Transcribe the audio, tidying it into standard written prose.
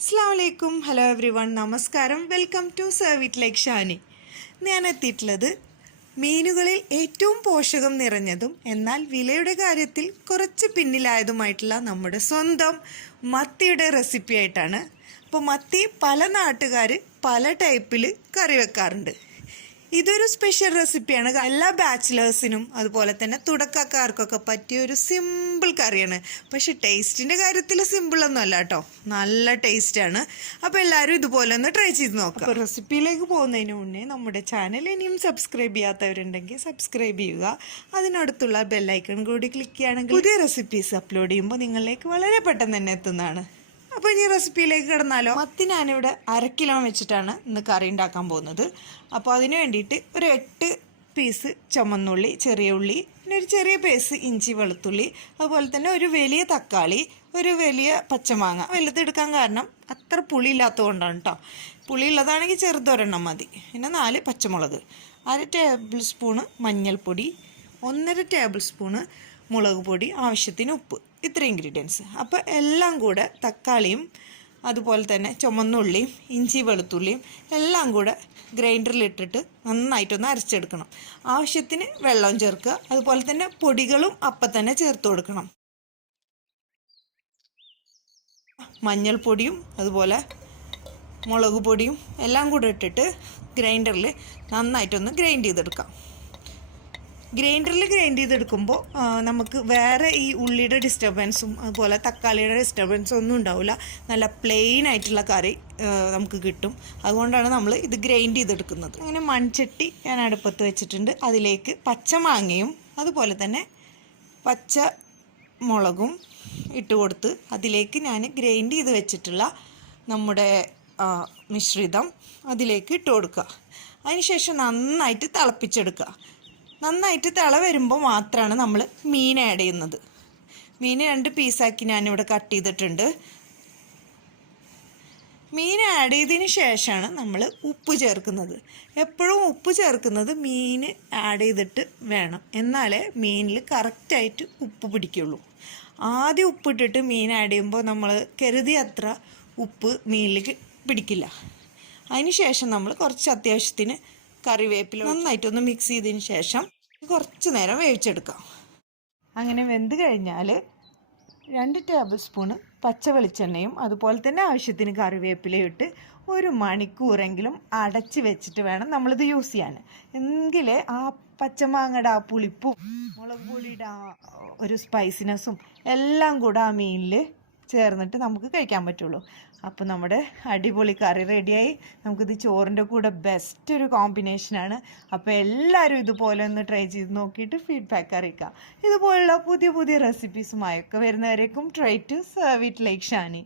അസ്സലാമലൈക്കും. Hello everyone, നമസ്കാരം. Welcome to serve it like Shani. ഞാൻ എത്തിയിട്ടുള്ളത് മീനുകളിൽ ഏറ്റവും പോഷകം നിറഞ്ഞതും എന്നാൽ വിലയുടെ കാര്യത്തിൽ കുറച്ച് പിന്നിലായതുമായിട്ടുള്ള നമ്മുടെ സ്വന്തം മത്തിയുടെ റെസിപ്പി ആയിട്ടാണ്. അപ്പോൾ മത്തി പല നാട്ടുകാർ പല ടൈപ്പിൽ കറി വെക്കാറുണ്ട്. ഇതൊരു സ്പെഷ്യൽ റെസിപ്പിയാണ്. എല്ലാ ബാച്ചിലേഴ്സിനും അതുപോലെ തന്നെ തുടക്കക്കാർക്കൊക്കെ പറ്റിയ ഒരു സിമ്പിൾ കറിയാണ്. പക്ഷെ ടേസ്റ്റിൻ്റെ കാര്യത്തിൽ സിമ്പിളൊന്നും അല്ല കേട്ടോ, നല്ല ടേസ്റ്റാണ്. അപ്പോൾ എല്ലാവരും ഇതുപോലെ ഒന്ന് ട്രൈ ചെയ്ത് നോക്കാം. അപ്പോൾ റെസിപ്പിയിലേക്ക് പോകുന്നതിന് മുന്നേ നമ്മുടെ ചാനൽ ഇനിയും സബ്സ്ക്രൈബ് ചെയ്യാത്തവരുണ്ടെങ്കിൽ സബ്സ്ക്രൈബ് ചെയ്യുക. അതിനടുത്തുള്ള ബെല്ലൈക്കൺ കൂടി ക്ലിക്ക് ചെയ്യുകയാണെങ്കിൽ പുതിയ റെസിപ്പീസ് അപ്ലോഡ് ചെയ്യുമ്പോൾ നിങ്ങളിലേക്ക് വളരെ പെട്ടെന്ന് തന്നെ എത്തുന്നതാണ്. അപ്പോൾ ഇനി റെസിപ്പിയിലേക്ക് കിടന്നാലോ. മത്തി ഞാനിവിടെ 1/2 കിലോ വെച്ചിട്ടാണ് ഇന്ന് കറി ഉണ്ടാക്കാൻ പോകുന്നത്. അപ്പോൾ അതിന് വേണ്ടിയിട്ട് ഒരു 8 പീസ് ചുമന്നുള്ളി, ചെറിയ ഉള്ളി, പിന്നെ ഒരു ചെറിയ പീസ് ഇഞ്ചി വെളുത്തുള്ളി, അതുപോലെ തന്നെ ഒരു വലിയ തക്കാളി, ഒരു വലിയ പച്ചമാങ്ങ. വലുതെടുക്കാൻ കാരണം അത്ര പുളി ഇല്ലാത്തത് കൊണ്ടാണ് കേട്ടോ. പുളി ഉള്ളതാണെങ്കിൽ ചെറുതൊരെണ്ണം മതി. പിന്നെ 4 പച്ചമുളക്, 1/2 ടേബിൾ സ്പൂണ് മഞ്ഞൾപ്പൊടി, 1/2 ടേബിൾ സ്പൂണ് മുളക് പൊടി, ആവശ്യത്തിന് ഉപ്പ്. ഇത്ര ഇൻഗ്രീഡിയൻസ്. അപ്പോൾ എല്ലാം കൂടെ തക്കാളിയും അതുപോലെ തന്നെ ചുമന്നുള്ളിയും ഇഞ്ചി വെളുത്തുള്ളിയും എല്ലാം കൂടെ ഗ്രൈൻഡറിലിട്ടിട്ട് നന്നായിട്ടൊന്ന് അരച്ചെടുക്കണം. ആവശ്യത്തിന് വെള്ളം ചേർക്കുക. അതുപോലെ തന്നെ പൊടികളും അപ്പം തന്നെ ചേർത്ത് കൊടുക്കണം. മഞ്ഞൾപ്പൊടിയും അതുപോലെ മുളക് പൊടിയും എല്ലാം കൂടെ ഇട്ടിട്ട് ഗ്രൈൻഡറിൽ നന്നായിട്ടൊന്ന് ഗ്രൈൻഡ് ചെയ്തെടുക്കാം. ഗ്രൈൻഡറിൽ ഗ്രൈൻഡ് ചെയ്തെടുക്കുമ്പോൾ നമുക്ക് വേറെ ഈ ഉള്ളിയുടെ ഡിസ്റ്റർബൻസും അതുപോലെ തക്കാളിയുടെ ഡിസ്റ്റർബൻസും ഒന്നും ഉണ്ടാവില്ല. നല്ല പ്ലെയിൻ ആയിട്ടുള്ള കറി നമുക്ക് കിട്ടും. അതുകൊണ്ടാണ് നമ്മൾ ഇത് ഗ്രൈൻഡ് ചെയ്തെടുക്കുന്നത്. അങ്ങനെ മൺചട്ടി ഞാൻ അടുപ്പത്ത് വെച്ചിട്ടുണ്ട്. അതിലേക്ക് പച്ചമാങ്ങയും അതുപോലെ തന്നെ പച്ച മുളകും ഇട്ട് കൊടുത്ത് അതിലേക്ക് ഞാൻ ഗ്രൈൻഡ് ചെയ്ത് വെച്ചിട്ടുള്ള നമ്മുടെ മിശ്രിതം അതിലേക്ക് ഇട്ട് കൊടുക്കുക. അതിനുശേഷം നന്നായിട്ട് തിളപ്പിച്ചെടുക്കുക. നന്നായിട്ട് തിള വരുമ്പോൾ മാത്രമാണ് നമ്മൾ മീൻ ആഡ് ചെയ്യുന്നത്. മീൻ 2 പീസാക്കി ഞാനിവിടെ കട്ട് ചെയ്തിട്ടുണ്ട്. മീൻ ആഡ് ചെയ്തതിന് ശേഷമാണ് നമ്മൾ ഉപ്പ് ചേർക്കുന്നത്. എപ്പോഴും ഉപ്പ് ചേർക്കുന്നത് മീൻ ആഡ് ചെയ്തിട്ട് വേണം, എന്നാലേ മീനിൽ കറക്റ്റായിട്ട് ഉപ്പ് പിടിക്കുള്ളൂ. ആദ്യം ഉപ്പിട്ടിട്ട് മീൻ ആഡ് ചെയ്യുമ്പോൾ നമ്മൾ കരുതിയ അത്ര ഉപ്പ് മീനിലേക്ക് പിടിക്കില്ല. അതിന് ശേഷം നമ്മൾ കുറച്ച് അത്യാവശ്യത്തിന് കറിവേപ്പില നന്നായിട്ടൊന്ന് മിക്സ് ചെയ്തതിന് ശേഷം കുറച്ച് നേരം വേവിച്ചെടുക്കാം. അങ്ങനെ വെന്ത് കഴിഞ്ഞാൽ 2 ടേബിൾ സ്പൂണ് പച്ച വെളിച്ചെണ്ണയും അതുപോലെ തന്നെ ആവശ്യത്തിന് കറിവേപ്പിലയും ഇട്ട് 1 മണിക്കൂറെങ്കിലും അടച്ച് വെച്ചിട്ട് വേണം നമ്മളിത് യൂസ് ചെയ്യാൻ. എങ്കിലേ ആ പച്ചമാങ്ങയുടെ ആ പുളിപ്പും മുളക് പൊടിയുടെ ആ ഒരു സ്പൈസിനെസ്സും എല്ലാം കൂടെ ആ മീനിൽ ചേർന്നിട്ട് നമുക്ക് കഴിക്കാൻ പറ്റുള്ളൂ. അപ്പോൾ നമ്മുടെ അടിപൊളി കറി റെഡിയായി. നമുക്കിത് ചോറിൻ്റെ കൂടെ ബെസ്റ്റ് ഒരു കോമ്പിനേഷനാണ്. അപ്പോൾ എല്ലാവരും ഇതുപോലെ ഒന്ന് ട്രൈ ചെയ്ത് നോക്കിയിട്ട് ഫീഡ്ബാക്ക് അറിയിക്കുക. ഇതുപോലുള്ള പുതിയ പുതിയ റെസിപ്പീസുമായൊക്കെ വരുന്നവരേക്കും try to serve it like Shani.